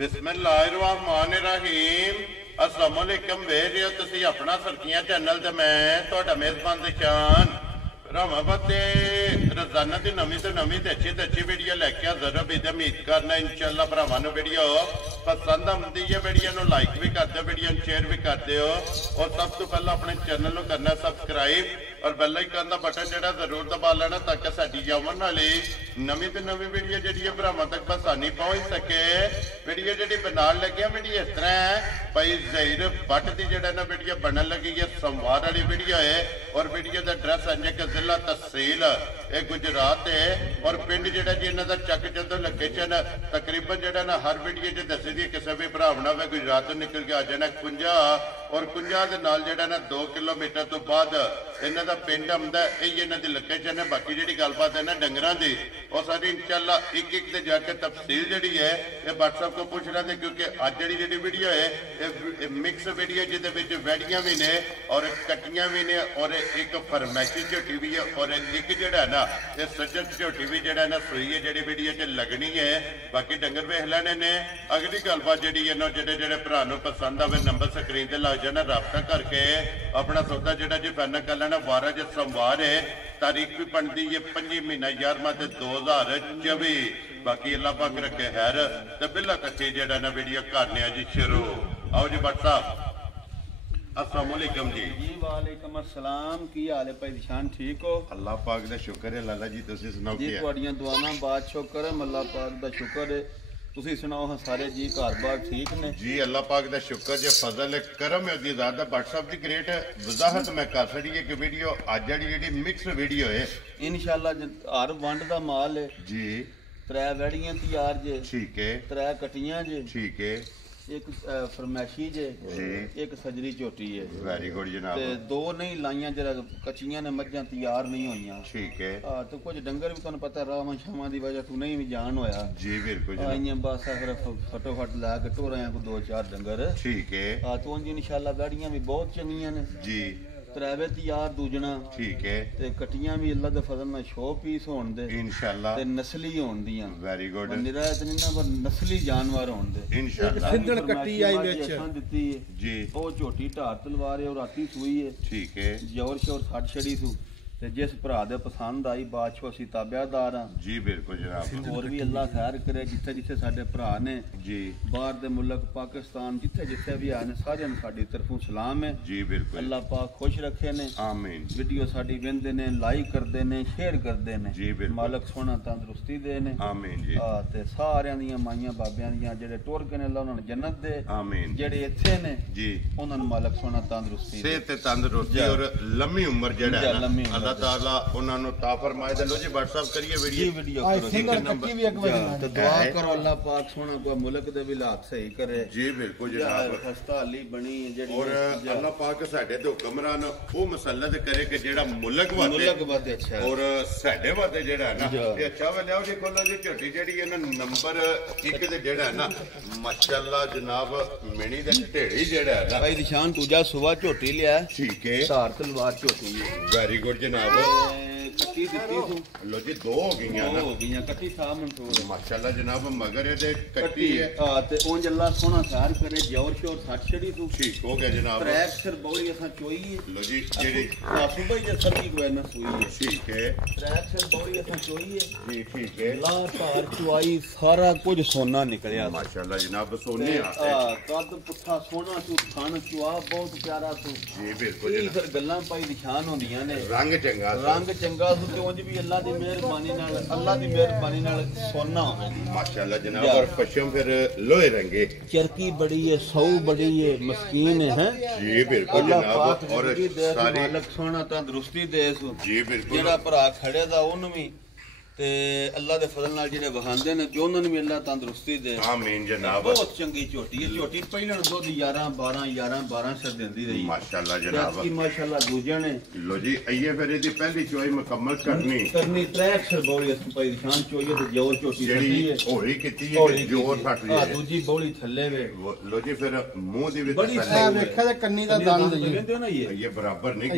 बिस्मिल्लाहिर्रहमानिर्रहीम अस्सलाम वालेकुम वेरियो तुसी अपना सरकियां चैनल ते मैं तुहाडा मेज़बान दिशान रामाबते रोजाना की नवी तो अच्छी वीडियो लैके हाजिर हो। उम्मीद करना इंशाअल्लाह भरावां नूं वीडियो पसंद आती है। वीडियो नूं लाइक भी कर दो, वीडियो शेयर भी कर दो और सब तो पहला अपने चैनल को करना सब्सक्राइब और बेल आइकन का बटन जो जरूर दबा लेना ताकि साडी आवन वाली नवी तो नवी वीडियो जी भरावां तक आसानी पहुँच सके। वीडियो जी बनाने लगे वीडियो इस तरह है भाई ज़हीर भट्ट की जो ना वीडियो बनने लगी है सोमवार वाली वीडियो है और वीडियो का एड्रैस है कि जिला तहसील ये गुजरात है और पिंड जो जी इन्हों का चक जो लोकेशन तकरीबन जो ना हर वीडियो च दसी दी किसी भी भरावना वे गुजरात तो निकल के आ जाना कुंजा और कुंजा के नाल जो ना 2 किलोमीटर तो बाद इन्हों का पिंड आंदा यही इन्हों की लोकेशन है। बाकी जी गलबात है ना डंगरां की और सारी इंशाअल्लाह एक एक से जाके तफसील जी है ये व्हाट्सएप को पूछ रहे थे क्योंकि अज जी वीडियो है ये मिक्स वीडियो जिदे वैड़ियां भी ने और कट्टियां भी ने और एक फरमैशी झोटी भी है और एक जोड़ा ना ये सज्जन झोटी भी जो ना सुई है जी वीडियो च लगनी है। बाकी डंगर वेख लेने ने। अगली गलबात जी है जो भरा पसंद आए नंबर स्क्रीन से लग जाना रबता करके अपना सौदा जो जी फाइनल कर लेना। 12 जो सोमवार है तारीख भी बनती है 5 महीना 11वां 2024। बाकी अल्लाह पाक रखे खैर तो बिल्ला कच्चे जो ना वीडियो करने जी शुरू। आओ जी भट्ट साहब अस्सलाम वालेकुम जी। वालेकुम अस्सलाम की हाल है भाई दिशान ठीक हो? अल्लाह पाक दा शुक्र है लाला जी तुसी सुनाओ जी तुहाडियां दुआवां बात शुक्र है अल्लाह पाक दा शुक्र है। तुसी सुनाओ सारे जी घर बार ठीक ने? जी अल्लाह पाक दा शुक्र जे फजल है करम है दी ज़ात दा। व्हाट्सएप दी ग्रेट वजाहत मैं कर छड़ी है कि वीडियो अज जी मिक्स वीडियो है इंशाअल्लाह हर वंड दा माल है जी। 3 वैड़ियां तैयार जे ठीक है 3 कटियां जे ठीक है एक फरमैशी जे एक सजरी झोटी है। वेरी गुड जनाब। ते 2 नहीं लाइयां जरा कच्चियां ने मज्जां तैयार नहीं होईयां। ठीक है तो कुछ डंगर भी तुहानू पता रावां शावां दी वजह तू नहीं भी जान होया जी बिल्कुल आईयां बस फिर फटोफट ला के टोरां को 2-4 डंगर ठीक है तो उंज इंशाअल्लाह गाड़ियां भी बहुत चंगियां ने जी। 3 तैयार दूजना ठीक है ते कटियां भी अल्लाह दे फजल नाल शो पीस होण दे इंशाअल्लाह ते नस्ली होण दियां। वेरी गुड निरायत नहीं ना पर नस्ली जानवर होण दे इंशाअल्लाह। सिद्धड़ कट्टी आई विच दित्ती है जी ओ झोटी ढार तलवार है और राती सूई है ठीक है जोर शोर छड़ छड़ी सू ते जिस भरा दे पसंद आई बादशाह असीं ताबेदार हां जी बिल्कुल जनाब। और भी अल्लाह खैर करे जिथे जिथे साडे भरा ने जी बाहर दे मुल्क पाकिस्तान जिथे जिथे भी आए ने सारे साडी तरफों सलाम है जी बिल्कुल। अल्लाह पाक खुश रखे ने आमीन। वीडियो साडी वेंदे ने लाइक करदे ने शेयर करदे ने जी बिल्कुल। मालक सोना तंदुरुस्ती दे ने आमीन जी। ते सारियां दियां माइयां बाबियां दियां जेड़े टुर गए ने अल्लाह उन्हां नूं जन्नत दे आमीन। जेड़े इत्थे ने जी उन्हां नूं मालक सोना तंदुरुस्ती दे सेहत ते तंदुरुस्ती और लंबी उम्र जेड़ा है अल्लाह ताला उन्होंने ता फरमाए दे। लो जी व्हाट्सएप करिए वीडियो करो तो दुआ करो अल्लाह पाक सोना को मुल्क दे भी हालात सही करे जी बिल्कुल जनाब। खस्ताली बनी है जेडी और अल्लाह पाक साडे ते हुक्मरान वो मसलत करे कि जेड़ा मुल्क वादे अच्छा और साडे वादे जेड़ा है ना ये अच्छा वे लियाओ जी कोलो जी झोटी जेडी है ना नंबर 1 ते जेड़ा है ना माशाअल्लाह जनाब मिनी दे ढेड़ी जेड़ा है ना भाई निशान तुजा सुबह झोटी लिया ठीक है धार तलवार झोटी है। वेरी गुड जनाब। कट्टी दित्ती थी लो जी 2 हो गई ना हो गई कट्टी था मंसूर माशाअल्लाह जनाब मगर ये कट्टी है हां ते उंज अल्लाह सोना खैर करे जोर शोर सट छड़ी तू ठीक हो गया जनाब। ट्रैक सर बौली असा चोई है लो जी जेडी सुबह जे सरकी को ना सुई है ठीक है। ट्रैक सर बौली असा चोई है जी ठीक है। ला धार चुआई सारा कुछ सोना निकलिया माशाअल्लाह जनाब सोने कद पुठा सोना तू खान चुआ बहुत प्यारा तू जी बिल्कुल। फिर गल्लां पाई निशान होंदियां ने रंग चंगा भी अल्लाह दी मेहरबानी नाल अल्लाह दी मेहरबानी नाल सोना होवे माशाअल्लाह जनाब। और पशम फिर लोहे रंगे चरकी बड़ी है सौ बड़ी है मस्कीन है जी बिल्कुल जनाब। और सारी मालक सोना तंदुरुस्ती दे जी बिल्कुल। जेड़ा भरा खड़े दा उन भी ते अल्लाह दे फजल नाल जेड़े वहांदे ने ते उन्हां नूं भी अल्लाह तंदुरुस्ती दे आमीन जनाब। बहुत चंगी झोटी है झोटी पहिलन दुध 11 सर देंदी रही माशाअल्लाह जनाब की माशाअल्लाह दूजे ने लो जी आइए फिर इहदी पहली चोई मुकम्मल करनी 3 सर बौली भाई निशान चोई ते जोर झोटी जेड़ी होली कीती है जोर फट रही है दूजी बौली थल्ले वे लो जी फिर मुंह दी भी बड़ी देखा ते कन्नी दा दंद कहंदे हो ना ये बराबर नहीं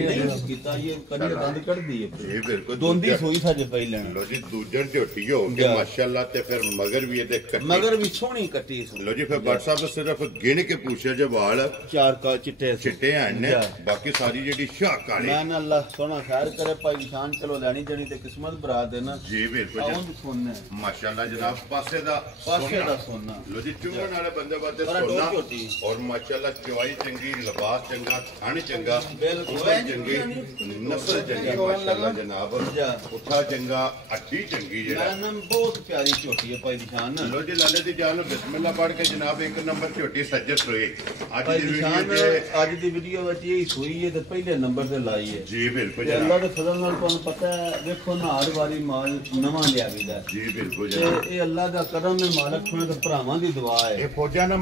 कीता ये कन्नी दा दंद कढदी है जी बिल्कुल दोंदी सोई था जे पहिलन लो जी ਦੂਜਣ ਝੋਟੀ ਹੋ ਕੇ ਮਾਸ਼ਾਅੱਲਾ ਤੇ ਫਿਰ ਮਗਰ ਵੀ ਇਹਦੇ ਕੱਟੀ ਮਗਰ ਵੀ ਸੋਹਣੀ ਕੱਟੀ ਲੋ ਜੀ ਫਿਰ WhatsApp ਸਿਰਫ ਗਿਣ ਕੇ ਪੁੱਛਿਆ ਜੇ ਵਾਲ ਚਾਰ ਕਾ ਚਿੱਟੇ ਹਨ ਨੇ ਬਾਕੀ ਸਾਰੀ ਜਿਹੜੀ ਸ਼ਾਹ ਕਾਲੀ ਮੈਂ ਅੱਲਾ ਸੋਹਣਾ ਖੈਰ ਕਰੇ ਭਾਈ ਨਿਸ਼ਾਨ ਚਲੋ ਲੈਣੀ ਜਣੀ ਤੇ ਕਿਸਮਤ ਬਰਾ ਦੇਣਾ ਜੀ ਬਿਲਕੁਲ ਆਉਂ ਸੋਨਾ ਮਾਸ਼ਾਅੱਲਾ ਜਨਾਬ ਪਾਸੇ ਦਾ ਸੋਨਾ ਲੋ ਜੀ ਚੁੰਗਣ ਵਾਲੇ ਬੰਦੇ ਬਾਤੇ ਸੋਨਾ ਔਰ ਮਾਸ਼ਾਅੱਲਾ ਚਵਾਈ ਚੰਗੀ ਲਿਬਾਸ ਚੰਗਾ ਖਾਣ ਚੰਗਾ ਬਿਲਕੁਲ ਚੰਗੀ ਨਸਲ ਚੰਗੀ ਮਾਸ਼ਾਅੱਲਾ ਜਨਾਬ ਉੱਠਾ ਚੰਗਾ ਅੱਡੀ ਚੰਗੀ ਜਿਹੜਾ ਨਾਮ ਬਹੁਤ ਪਿਆਰੀ ਝੋਟੀ ਹੈ ਭਾਈ ਨਿਸ਼ਾਨ ਲੋ ਜੀ ਲਾਲੇ ਦੀ ਜਾਨ ਬਿਸਮਿਲ੍ਲਾ ਪੜ ਕੇ ਜਨਾਬ 1 ਨੰਬਰ ਝੋਟੀ ਸੱਜਤ ਹੋਏ ਅੱਜ ਦੀ ਵੀਡੀਓ ਵਿੱਚ ਇਹ ਸੋਈ ਹੈ ਤੇ ਪਹਿਲੇ ਨੰਬਰ ਤੇ ਲਾਈ ਹੈ ਜੀ ਬਿਲਕੁਲ ਜਨਾਬ ਅੱਲਾ ਦੇ ਫਜ਼ਲ ਨਾਲ ਤੁਹਾਨੂੰ ਪਤਾ ਹੈ ਵੇਖੋ ਨਹਾਰ ਵਾਲੀ ਮਾਲ ਨਵਾਂ ਲਿਆ ਵੀਦਾ ਜੀ ਬਿਲਕੁਲ ਜਨਾਬ ਇਹ ਅੱਲਾ ਦਾ ਕਰਮ ਹੈ ਮਾਲਕ ਸੁਣੇ ਤੇ ਭਰਾਵਾਂ ਦੀ ਦੁਆ ਹੈ ਇਹ ਫੌਜਾਂ ਨਾਲ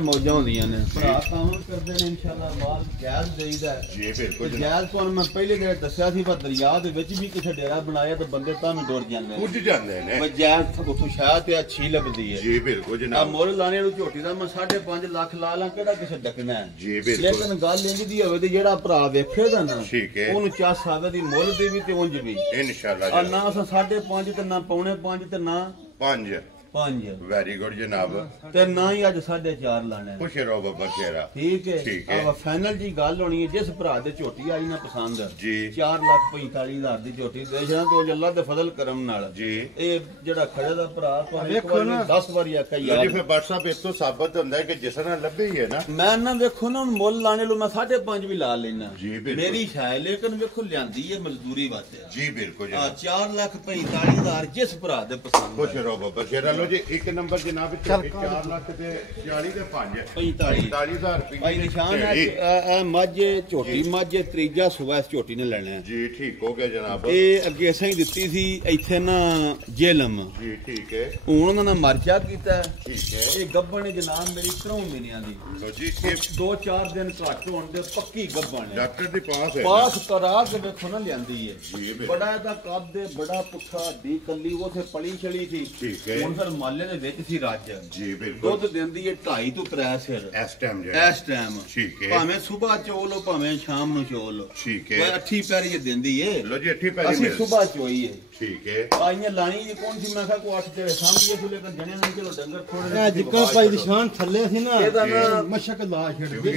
ਮੌਜਾਂ ਹੁੰਦੀਆਂ ਨੇ ਭਰਾ ਕੰਮ ਕਰਦੇ ਨੇ ਇਨਸ਼ਾਅੱਲਾ ਮਾਲ ਜਾਇਜ਼ ਦੇਈਦਾ ਜੀ ਬਿਲਕੁਲ ਜਾਇਜ਼ ਤੁਹਾਨੂੰ ਮੈਂ ਪਹਿਲੇ ਜਿਹੜੇ ਦੱਸਿਆ ਸੀ ਪਰ ਦਰਿਆ ਦੇ ਵਿੱਚ ਵੀ ਕਿਸੇ ਡੇਰਾ ਬਣਾਇਆ ਤੇ ਬੰਦੇ ਤਾਂ ਵੀ ਡੁੱਟ ਜਾਂਦੇ ਪੁੱਜ ਜਾਂਦੇ ਨੇ ਜਾਇਜ਼ ਉਥੋਂ ਸ਼ਾਇਦ ਤੇ ਅੱਛੀ ਲੱਭਦੀ ਹੈ ਜੀ ਬਿਲਕੁਲ ਆ ਜਨਾਬ ਮੁੱਲ ਲਾਣੇ ਨੂੰ ਝੋਟੀ ਦਾ ਮੈਂ 5.5 ਲੱਖ ਲਾ ਲਾਂ ਕਿਹੜਾ ਕਿਸੇ ਡੱਕਣਾ ਹੈ ਜੀ ਬਿਲਕੁਲ ਲੇਕਿਨ ਗੱਲ ਇੰਜ ਦੀ ਹੋਵੇ ਤੇ ਜਿਹੜਾ ਭਰਾ ਵੇਖੇਗਾ ਨਾ ਠੀਕ ਹੈ ਉਹਨੂੰ ਚਾਸ ਆਵੇ ਦੀ ਮੁੱਲ ਦੀ ਵੀ ਤੇ ਉਂਝ ਵੀ ਇਨਸ਼ਾਅੱਲਾ ਨਾ ਅਸਾਂ 5.5 ਤੇ ਨਾ 5.5 ਤੇ ਨਾ 5 ਵੈਰੀ ਗੁੱਡ ਜਨਾਬ ਤੇ ਨਾ ਹੀ ਅੱਜ 4.5 ਲਾਣਾ ਖੁਸ਼ ਰਹੋ ਬਾਬਾ ਖੇਰਾ ਠੀਕ ਹੈ ਆ ਫਾਈਨਲ ਜੀ ਗੱਲ ਹੋਣੀ ਹੈ ਜਿਸ ਭਰਾ ਦੇ ਝੋਟੀ ਆਈ ਨਾ ਪਸੰਦ ਜੀ 4,45,000 ਦੀ ਝੋਟੀ ਦੇ ਜਾਣਾ ਤੋਂ ਅੱਲਾ ਦੇ ਫਜ਼ਲ ਕਰਮ ਨਾਲ ਜੀ ਇਹ ਜਿਹੜਾ ਖੜੇ ਦਾ ਭਰਾ ਭਾਵੇਂ ਇੱਕ ਵਾਰ 10 ਵਾਰੀ ਆਖਿਆ ਯਾਰ ਜੀ ਫਿਰ WhatsApp ਇਸ ਤੋਂ ਸਾਬਤ ਹੁੰਦਾ ਹੈ ਕਿ ਜਿਸ ਨਾਲ ਲੱਭੇ ਹੀ ਹੈ ਨਾ ਮੈਂ ਨਾ ਵੇਖੋ ਨਾ ਮੁੱਲ ਲਾਣੇ ਲੋ ਮੈਂ 5.5 ਵੀ ਲਾ ਲੈਣਾ ਜੀ ਬਿਲਕੁਲ ਮੇਰੀ ਸ਼ਾਇ ਲੇਕਿਨ ਵੇਖੋ ਲਿਆਂਦੀ ਹੈ ਮਜ਼ਦੂਰੀ ਵਾਸਤੇ ਜੀ ਬਿਲਕੁਲ ਆ 4,45,000 ਜਿਸ ਭਰਾ ਦੇ ਪਸੰਦ ਖੁਸ਼ ਰਹੋ ਬਾਬਾ ਖੇਰਾ ਲੋ ਜੀ 1 ਨੰਬਰ ਜਨਾਬ 4 ਲੱਖ ਤੇ 40 ਤੇ 5 45,000 ਰੁਪਏ ਭਾਈ ਨਿਸ਼ਾਨ ਹੈ ਮੱਝ ਝੋਟੀ ਮੱਝ ਤੀਜਾ ਸੂਆ ਇਸ ਝੋਟੀ ਨੇ ਲੈਣਾ ਜੀ ਠੀਕ ਹੋ ਗਿਆ ਜਨਾਬ ਇਹ ਅੱਗੇ ਅਸਾਂ ਹੀ ਦਿੱਤੀ ਸੀ ਇੱਥੇ ਨਾ ਜੇਲਮ ਜੀ ਠੀਕ ਹੈ ਹੁਣ ਉਹਨਾਂ ਨੇ ਮਰਚਾ ਕੀਤਾ ਠੀਕ ਹੈ ਇਹ ਗੱਬਣ ਹੈ ਜਨਾਬ ਮੇਰੀ 3 ਮਹੀਨਿਆਂ ਦੀ ਲੋ ਜੀ ਇਹ 2-4 ਦਿਨ ਘੱਟ ਹੋਣ ਦੇ ਪੱਕੀ ਗੱਬਣ ਹੈ ਡਾਕਟਰ ਦੇ ਪਾਸ ਹੈ ਪਾਸ ਕਰਾ ਕੇ ਵੇਖੋ ਨਾ ਲਿਆਂਦੀ ਹੈ ਜੀ ਬੜਾ ਇਹਦਾ ਕੱਦ ਹੈ ਬੜਾ ਪੁੱਠਾ ਢੀ ਕੱਲੀ ਉਥੇ ਪਲੀ ਛਲੀ ਸੀ ਠੀਕ ਹੈ ਹੁਣ ਫਿਰ ਮਾਲੇ ਦੇ ਵਿੱਚ ਸੀ ਰਾਜ ਜੀ ਬਿਲਕੁਲ ਦੁੱਧ ਦਿੰਦੀ ਹੈ 2.5 ਤੋਂ 3 ਸਿਰ ਇਸ ਟਾਈਮ ਜਿਹੜਾ ਇਸ ਟਾਈਮ ਠੀਕ ਹੈ ਭਾਵੇਂ ਸਵੇਰ ਚੋਲ ਲੋ ਭਾਵੇਂ ਸ਼ਾਮ ਨੂੰ ਚੋਲ ਲੋ ਠੀਕ ਹੈ ਉਹ ਅੱਠੀ ਪੈਰੀ ਦਿੰਦੀ ਏ ਲੋ ਜੀ ਅੱਠੀ ਪੈਰੀ ਅਸੀਂ ਸਵੇਰ ਚੋਈ ਏ ਠੀਕ ਹੈ ਆਈਆਂ ਲਾਣੀ ਜੀ ਕੌਣ ਸੀ ਮੈਂ ਕਿਹਾ ਕੋ 8 ਤੇ ਸਾਹਮਣੇ ਸੁਲੇ ਕਰ ਜਣੇ ਨਹੀਂ ਚਲੋ ਡੰਗਰ ਥੋੜੇ ਇਹ ਜਿੱਕਾ ਭਾਈ ਨਿਸ਼ਾਨ ਥੱਲੇ ਸੀ ਨਾ ਇਹਦਾ ਨਾ ਮਸ਼ਕ ਲਾ ਛੱਡ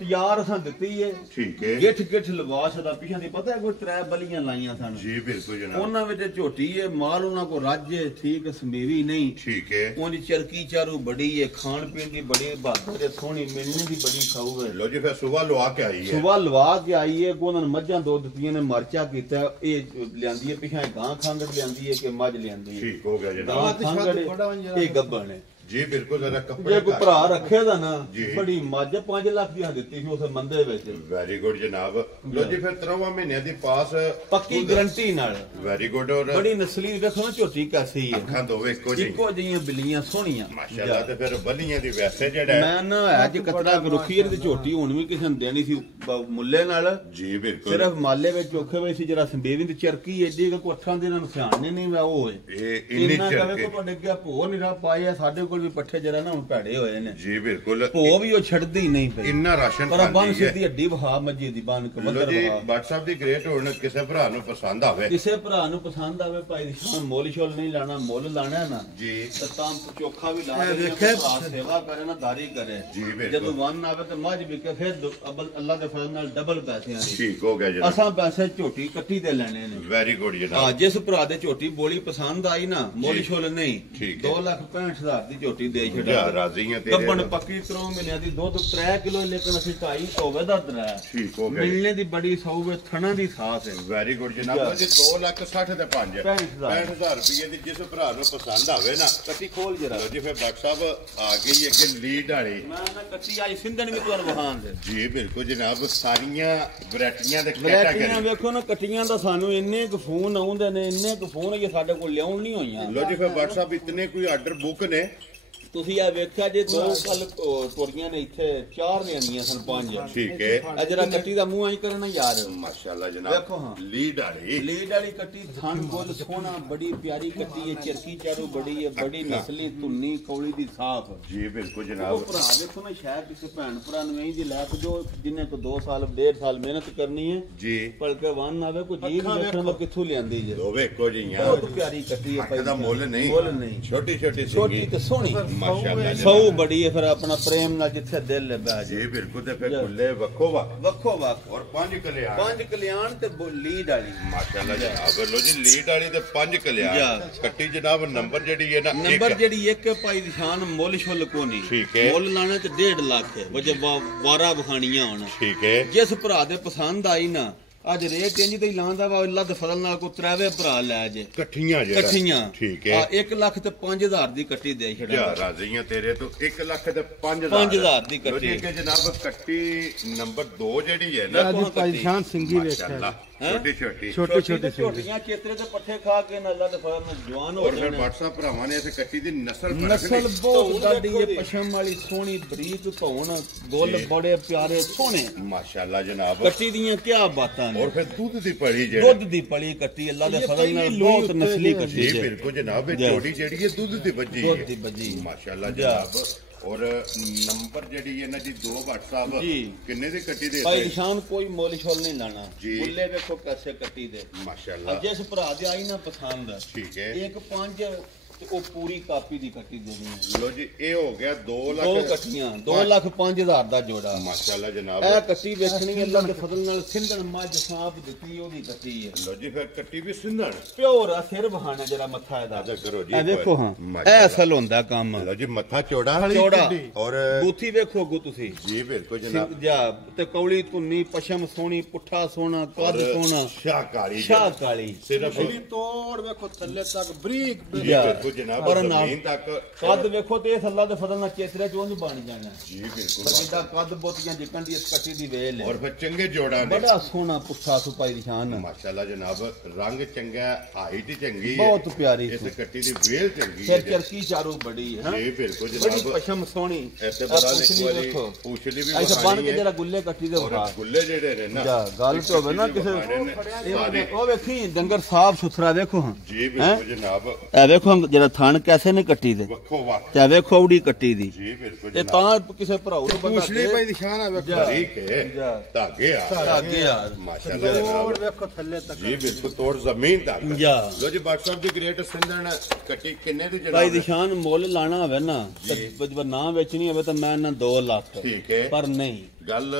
ਤਿਆਰ ਅਸਾਂ ਦਿੱਤੀ ਏ ਠੀਕ ਹੈ ਗਿੱਠ ਲਿਬਾਸ ਦਾ ਪਿਛਾਂ ਦੀ ਪਤਾ ਕੋਈ 3 ਬਲੀਆਂ ਲਾਈਆਂ ਸਨ ਜੀ ਬਿਲਕੁਲ ਜਨਾਬ ਉਹਨਾਂ ਵਿੱਚ ਝੋਟੀ ਏ ਮਾਲ ਉਹਨਾਂ ਕੋ ਰਾਜੇ ਠੀਕ ਸਮੇਵੀ ਨਹੀਂ ਠੀਕ ਹੈ ਉਹਦੀ ਚਰਕੀ ਚਾਰੂ ਬੜੀ ਏ ਖਾਣ ਪੀਣ ਦੀ ਬੜੀ ਬਹਾਦਰ ਤੇ ਸੋਹਣੀ ਮਿਲਣੀ ਦੀ ਬੜੀ ਖਾਊ ਹੈ ਲੋ ਜੀ ਫਿਰ ਸਵੇਰ ਲਵਾ ਕੇ ਆਈ ਹੈ ਸਵੇਰ ਲਵਾ ਕੇ ਆਈ ਏ ਉਹਨਾਂ ਨੇ ਮੱਝਾਂ ਦੋ ਦਿੱਤੀਆਂ ਨੇ ਮਰਚਾ ਕੀਤਾ ਇਹ ਲਿਆਂਦੀ ਏ ਪਿਛਾਂ ਗਾਂ ਖਾਂਗੜ ਲਿਆਂਦੀ ਏ ਕਿ ਮੱਝ ਲਿਆਂਦੀ ਏ ਠੀਕ ਹੋ ਗਿਆ ਜਨਾਬ ਗਾਂ ਖਾਂਗੜ ਇਹ ਗੱਬਣ ਹੈ ਜੀ ਬਿਲਕੁਲ ਜ਼ਰਾ ਕੱਪੜੇ ਜੇ ਕੋਈ ਭਰਾ ਰੱਖੇ ਦਾ ਨਾ ਬੜੀ ਮੱਝ 5 ਲੱਖ ਦੀ ਦਿੱਤੀ ਸੀ ਉਸ ਮੰਦੇ ਵਿੱਚ ਵੈਰੀ ਗੁੱਡ ਜਨਾਬ ਲੋ ਜੀ ਫਿਰ 3 ਮਹੀਨਿਆਂ ਦੀ ਪਾਸ ਪੱਕੀ ਗਰੰਟੀ ਨਾਲ ਵੈਰੀ ਗੁੱਡ ਔਰ ਬੜੀ ਨਸਲੀ ਵੇਖੋ ਨਾ ਝੋਟੀ ਕਾਸੀ ਹੈ ਅੱਖਾਂ ਦੋਵੇਂ ਇੱਕੋ ਜਿਹੀਆਂ ਬਿੱਲੀਆਂ ਸੋਹਣੀਆਂ ਮਾਸ਼ਾਅੱਲਾ ਤੇ ਫਿਰ ਬੱਲੀਆਂ ਦੀ ਵੈਸੇ ਜਿਹੜਾ ਮੈਂ ਨਾ ਅੱਜ ਕਤਰਾ ਗਰੁਖੀਰ ਦੀ ਝੋਟੀ ਹੁਣ ਵੀ ਕਿਸੇ ਨੂੰ ਦੇਣੀ ਸੀ ਮੁੱਲੇ ਨਾਲ ਜੀ ਬਿਲਕੁਲ ਸਿਰਫ ਮਾਲੇ ਵਿੱਚ ਚੋਖੇ ਹੋਏ ਸੀ ਜਿਹੜਾ ਸੰਬੇਵੀ ਦੀ ਚਰਕੀ ਏਡੀ ਕੋ ਅੱਠਾਂ ਦੇ ਨਾਲ ਸਿਆਣਨੇ ਨਹੀਂ ਵਾ ਉਹ ਇਹ ਇੰਨੀ ਚਰਕੀ ਕੋ ਤੁਹਾਡੇ ਅੱਗੇ ਭੋ ਨਹੀਂ ਰਾ ਪਾਏ ਸਾਡੇ ਕੋਲ ਵੀ ਪੱਠੇ ਜਰਾ ਨਾ ਭੈੜੇ ਹੋਏ ਨੇ ਜੀ ਬਿਲਕੁਲ ਭੋ ਵੀ ਉਹ ਛੱਡਦੀ ਨਹੀਂ ਪਈ ਇੰਨਾ ਰਾਸ਼ਨ ਪਰ ਬੰਨ ਸਿੱਧੀ ਹੱਡੀ ਵਹਾ ਮੱਜੀ ਦੀ ਬੰਨ ਕੇ ਲੋ ਜੀ WhatsApp ਦੀ ਗ੍ਰੇਟ ਹੋਣ ਕਿਸੇ ਭਰਾ ਨੂੰ ਪਸੰਦ ਆਵੇ ਕਿਸੇ ਭਰਾ ਨੂੰ ਪਸੰਦ ਆਵੇ ਭਾਈ ਦੀ ਸ਼ਾਨ ਮੁੱਲ ਸ਼ੋਲ ਨਹੀਂ ਲਾਣਾ ਮੁੱਲ ਲਾਣਾ ਨਾ ਜੀ ਤਾਂ ਚੋਖਾ ਵੀ ਲਾ ਕੇ ਭਰਾ ਸੇਵਾ ਕਰੇ ਨਾ ਦਾਰੀ ਕਰੇ ਜੀ ਬਿਲਕੁਲ ਜਦੋਂ ਵਨ ਆਵੇ ਤਾਂ ਮੱਝ ਵਿਕੇ ਫਿਰ ਅੱਲਾ ਦੇ ਫਜ਼ਲ ਨਾਲ ਡਬਲ ਪੈਸੇ ਆਣੇ ਠੀਕ ਹੋ ਗਿਆ ਜੀ ਅਸਾਂ ਪੈਸੇ ਝੋਟੀ ਕੱਟੀ ਦੇ ਲੈਣੇ ਨੇ ਵੈਰੀ ਗੁੱਡ ਜਨਾਬ ਜਿਸ ਭਰਾ ਦੇ ਝੋਟੀ ਬੋਲੀ ਪਸੰਦ ਆਈ ਨਾ ਮੁੱਲ ਸ਼ੋਲ ਨਹੀਂ 2,65,000 ਦੀ ਝੋਟੀ ਦੇ ਛੱਡਾ ਰਾਜ਼ੀਆਂ ਤੇਰੇ ਗੱਬਣ ਪੱਕੀ 3 ਮਹੀਨਿਆਂ ਦੀ ਦੁੱਧ 3 ਕਿਲੋ ਲੇਕਿਨ ਅਸੀਂ 2.5 ਤੋਵੇ ਦਾ ਦਰਾਇਆ ਠੀਕ ਹੋ ਗਿਆ ਮਿਲਣੇ ਦੀ ਬੜੀ ਸੌਵੇ ਥਣਾ ਦੀ ਸਾਥ ਹੈ ਵੈਰੀ ਗੁੱਡ ਜਨਾਬ ਜੀ 2,60,000 ਤੇ 5 65,000 ਰੁਪਏ ਦੀ ਜਿਸ ਭਰਾ ਨੂੰ ਪਸੰਦ ਆਵੇ ਨਾ ਕੱਟੀ ਖੋਲ ਜਰਾ ਜੀ ਫਿਰ ਡਾਕਟਰ ਸਾਹਿਬ ਆ ਗਈ ਅੱਗੇ ਲੀਡ ਵਾਲੀ ਮੈਂ ਨਾ ਕੱਟੀ ਆਈ ਸਿੰਧਣ ਵੀ ਤੁਹਾਨੂੰ ਵਹਾਨ ਦੇ ਜੀ ਬਿਲਕੁਲ ਜਨਾਬ ਸਾਰੀਆਂ ਵੈਰਾਈਟੀਆਂ ਦੇ ਵੈਰਾਈਟੀਆਂ ਵੇਖੋ ਨਾ ਕੱਟੀਆਂ ਦਾ ਸਾਨੂੰ ਇੰਨੇ ਕੁ ਫੋਨ ਆਉਂਦੇ ਨੇ ਇੰਨੇ ਕੁ ਫੋਨ ਇਹ ਸਾਡੇ ਕੋਲ ਲਿਆਉਣ ਨਹੀਂ ਹੋਈਆਂ ਲੋ ਜੀ ਫਿਰ WhatsApp ਇਤਨੇ ਕੋਈ ਆਰਡਰ ਬੁੱਕ ਨੇ ਤੁਸੀਂ ਆ ਵੇਖਿਆ ਜੇ 2 ਕੱਲ ਟੋਰੀਆਂ ਨੇ ਇੱਥੇ 4 ਲਿਆਂਦੀਆਂ ਸਨ 5 ਠੀਕ ਹੈ ਆ ਜਿਹੜਾ ਕੱਟੀ ਦਾ ਮੂੰਹ ਆਈ ਕਰਨਾ ਯਾਰ ਮਾਸ਼ਾਅੱਲਾ ਜਨਾਬ ਵੇਖੋ ਹਾਂ ਲੀਡ ਵਾਲੀ ਕੱਟੀ ਥਣ ਬੁੱਲ ਸੋਹਣਾ ਬੜੀ ਪਿਆਰੀ ਕੱਟੀ ਹੈ ਚਰਕੀ ਚਾਰੂ ਬੜੀ ਹੈ ਬੜੀ ਨਸਲੀ ਧੁੰਨੀ ਕੌਲੀ ਦੀ ਸਾਫ ਜੀ ਬਿਲਕੁਲ ਜਨਾਬ ਉਹ ਭਰਾ ਦੇਖੋ ਨਾ ਸ਼ਾਇਦ ਕਿਸੇ ਭੈਣ ਭਰਾ ਨੂੰ ਇਹੀ ਦੀ ਲੈ ਕੇ ਜੋ ਜਿੰਨੇ ਕੋ 2 ਸਾਲ 1.5 ਸਾਲ ਮਿਹਨਤ ਕਰਨੀ ਹੈ ਜੀ ਭਲਕੇ ਵਨ ਆਵੇ ਕੋਈ ਜੀਵ ਵੇਖਣ ਨੂੰ ਕਿੱਥੋਂ ਲਿਆਂਦੀ ਜੇ ਲੋ ਵੇਖੋ ਜੀ ਬਹੁਤ ਪਿਆਰੀ ਕੱਟੀ ਹੈ ਭਾਈ ਦਾ ਮੁੱਲ ਨਹੀਂ ਛੋਟੀ ਛੋਟੀ ਤੇ ਸੋਹਣੀ ਮਾਸ਼ਾਅੱਲਾ ਸੌ ਬੜੀ ਹੈ ਫਿਰ ਆਪਣਾ ਪ੍ਰੇਮ ਨਾਲ ਜਿੱਥੇ ਦਿਲ ਲੱਗਾ ਜੀ ਬਿਲਕੁਲ ਤੇ ਫਿਰ ਖੁੱਲੇ ਵੱਖੋ ਵੱਖ ਔਰ 5 ਕਲਿਆਣ ਤੇ ਲੀਡ ਵਾਲੀ ਮਾਸ਼ਾਅੱਲਾ ਜਨਾਬ ਲੋ ਜੀ ਲੀਡ ਵਾਲੀ ਤੇ 5 ਕਲਿਆਣ ਕੱਟੀ ਜਨਾਬ ਨੰਬਰ ਜਿਹੜੀ ਹੈ ਨਾ ਨੰਬਰ ਜਿਹੜੀ ਇੱਕ ਭਾਈ ਦੀ ਸ਼ਾਨ ਮੁੱਲ ਸ਼ੁੱਲ ਕੋ ਨਹੀਂ ਠੀਕ ਹੈ ਮੁੱਲ ਲਾਣੇ ਤੇ 1.5 ਲੱਖ ਹੈ ਵਜੇ ਵਾਰਾ ਵਿਖਾਣੀਆਂ ਹੋਣ ਠੀਕ ਹੈ ਜਿਸ ਭਰਾ ਦੇ ਪਸੰਦ ਆਈ ਨਾ ਅੱਜ ਰੇਟ ਇੰਜ ਤੇ ਲਾਂਦਾ ਵਾ ਅੱਲਾ ਦੇ ਫਜ਼ਲ ਨਾਲ ਕੋ 3 ਭਰਾ ਲੈ ਜੇ ਇਕੱਠੀਆਂ ਠੀਕ ਹੈ 1 ਲੱਖ ਤੇ 5000 ਦੀ ਕੱਟੀ ਦੇ ਛੱਡਿਆ ਯਾ ਰਾਜ਼ੀਆਂ ਤੇਰੇ ਤੋਂ 1 ਲੱਖ ਤੇ 5000 ਦੀ ਕੱਟੀ ਕਿ ਜਨਾਬ ਕੱਟੀ ਨੰਬਰ 2 ਜਿਹੜੀ ਹੈ ਨਾ ਅੱਜ ਭਾਈਸ਼ਾਨ ਸਿੰਘੀ ਵੇਖਿਆ ਛੋਟੀ ਛੋਟੀਆਂ ਚੇਤਰੇ ਤੇ ਪੱਠੇ ਖਾ ਕੇ ਨਾ ਅੱਲਾ ਦੇ ਫਜ਼ਲ ਨਾਲ ਜਵਾਨ ਹੋ ਜਾਣ ਔਰ ਫਿਰ WhatsApp ਭਰਾਵਾਂ ਨੇ ਇਸ ਕੱਟੀ ਦੀ ਨਸਲ ਬਹੁਤ ਗਾਡੀ ਹੈ ਪਸ਼ਮ ਵਾਲੀ ਸੋਹਣੀ ਬਰੀਕ ਧੌਣ ਗੁੱਲ ਬੜੇ ਪਿਆਰੇ ਸੋਹਣੇ ਮਾਸ਼ਾਅੱਲਾ ਜਨਾਬ ਕੱਟੀ ਦੀਆਂ ਕੀ ਬਾਤਾਂ और फिर दूध दी पड़ी जे दूध दी पड़ी कट्टी अल्लाह दे फजल नाल बहुत नस्ली कट्टी जी बिल्कुल जनाब जोड़ी जेड़ी है दूध दी बजी माशाल्लाह जनाब और नंबर जेड़ी है ना जी 2 WhatsApp किन्ने दी कट्टी दे भाई निशान कोई मोल छोल नहीं लाना बुल्ले देखो कैसे कट्टी दे माशाल्लाह जिस भरा दे आई ना पसंद ठीक है 1.5 ਉਹ ਪੂਰੀ ਕਾਪੀ ਦੀ ਕੱਟੀ ਦੇਣੀ ਹੈ ਲੋ ਜੀ ਇਹ ਹੋ ਗਿਆ 2 ਲੱਖ 2 ਕੱਟੀਆਂ 2,05,000 ਦਾ ਜੋੜਾ ਮਾਸ਼ਾਅੱਲਾ ਜਨਾਬ ਇਹ ਕੱਟੀ ਵੇਖਣੀ ਅੱਲਾ ਦੇ ਫਜ਼ਲ ਨਾਲ ਸਿੰਧਣ ਮੱਝ ਸਾਫ ਦਿੱਤੀ ਉਹਦੀ ਕੱਟੀ ਹੈ ਲੋ ਜੀ ਫਿਰ ਕੱਟੀ ਵੀ ਸਿੰਧਣ ਪਿਓਰ ਆ ਸਿਰ ਬਹਾਨਾ ਜਿਹੜਾ ਮੱਥਾ ਇਹਦਾ ਕਰੋ ਜੀ ਇਹ ਦੇਖੋ ਹਾਂ ਇਹ ਅਸਲ ਹੁੰਦਾ ਕੰਮ ਲੋ ਜੀ ਮੱਥਾ ਚੌੜਾ ਔਰ ਬੂਥੀ ਵੇਖੋ ਗੋ ਤੁਸੀਂ ਜੀ ਬਿਲਕੁਲ ਜਨਾਬ ਤੇ ਕੌਲੀ ਧੁੰਨੀ ਪਸ਼ਮ ਸੋਹਣੀ ਪੁੱਠਾ ਸੋਹਣਾ ਕੱਦ ਸੋਹਣਾ ਸ਼ਾਹ ਕਾਲੀ ਸਿਰਫ ਤੋੜ ਵੇਖੋ ਥੱਲੇ ਤੱਕ ਬਰੀਕ ਜਨਾਬ ਪਰ ਜ਼ਮੀਨ ਤੱਕ ਕੱਦ ਵੇਖੋ ਤੇ ਇਸ ਅੱਲਾ ਦੇ ਫਜ਼ਲ ਨਾਲ ਚੇਤਰੇ ਚੋਂ ਬਣ ਜਾਣਾ ਜੀ ਬਿਲਕੁਲ ਜਿੱਦਾਂ ਕੱਦ ਬੋਤੀਆਂ ਜਿੱਕਣ ਦੀ ਇਸ ਕੱਟੀ ਦੀ ਵੇਲ ਹੈ ਔਰ ਫਿਰ ਚੰਗੇ ਜੋੜਾਂ ਨੇ ਬੜਾ ਸੋਹਣਾ ਪੁੱਠਾ ਸੁਪਾਈ ਨਿਸ਼ਾਨ ਮਾਸ਼ਾਅੱਲਾ ਜਨਾਬ ਰੰਗ ਚੰਗਾ ਹਾਈਟ ਚੰਗੀ ਬਹੁਤ ਪਿਆਰੀ ਇਸ ਕੱਟੀ ਦੀ ਵੇਲ ਚੰਗੀ ਹੈ ਚਰਕੀ ਚਾਰੂ ਬੜੀ ਹੈ ਜੀ ਬਿਲਕੁਲ ਜਨਾਬ ਬੜੀ ਪਸ਼ਮ ਸੋਹਣੀ ਐਸੇ ਬੜਾ ਦੇਖੋ ਪੁੱਛਲੀ ਵੀ ਐਸਾ ਬਣ ਕੇ ਜਿਹੜਾ ਗੁੱਲੇ ਕੱਟੀ ਦੇ ਉਠਾ ਗੁੱਲੇ ਜਿਹੜੇ ਨੇ ਨਾ ਗੱਲ ਤੇ ਹੋਵੇ ਨਾ ਕਿਸੇ ਉਹ ਵੇਖੀ ਡੰਗਰ ਸਾਫ ਸੁਥਰਾ ਵੇਖੋ ਹਾਂ ਜੀ ਬਿਲਕੁਲ ਜਨਾਬ ਇਹ ਵੇਖੋ ਜਿਹੜਾ ਥਣ कैसे ने कट्टी दे क्या वेखो उड़ी कट्टी दी जी बिल्कुल ते तां किसे भराऊ नु बंदा पूछली भाई निशान है ठीक है धागे यार माशाल्लाह तोड़ वेखो थल्ले तक जी बिल्कुल तोड़ जमीन तक लो जी WhatsApp दी ग्रेट सिंधन कट्टी किन्ने दी जनाब भाई निशान मोल लाना होवे ना ते ना बेचनी होवे तो मैं ना 2 लाख ठीक है पर नहीं गल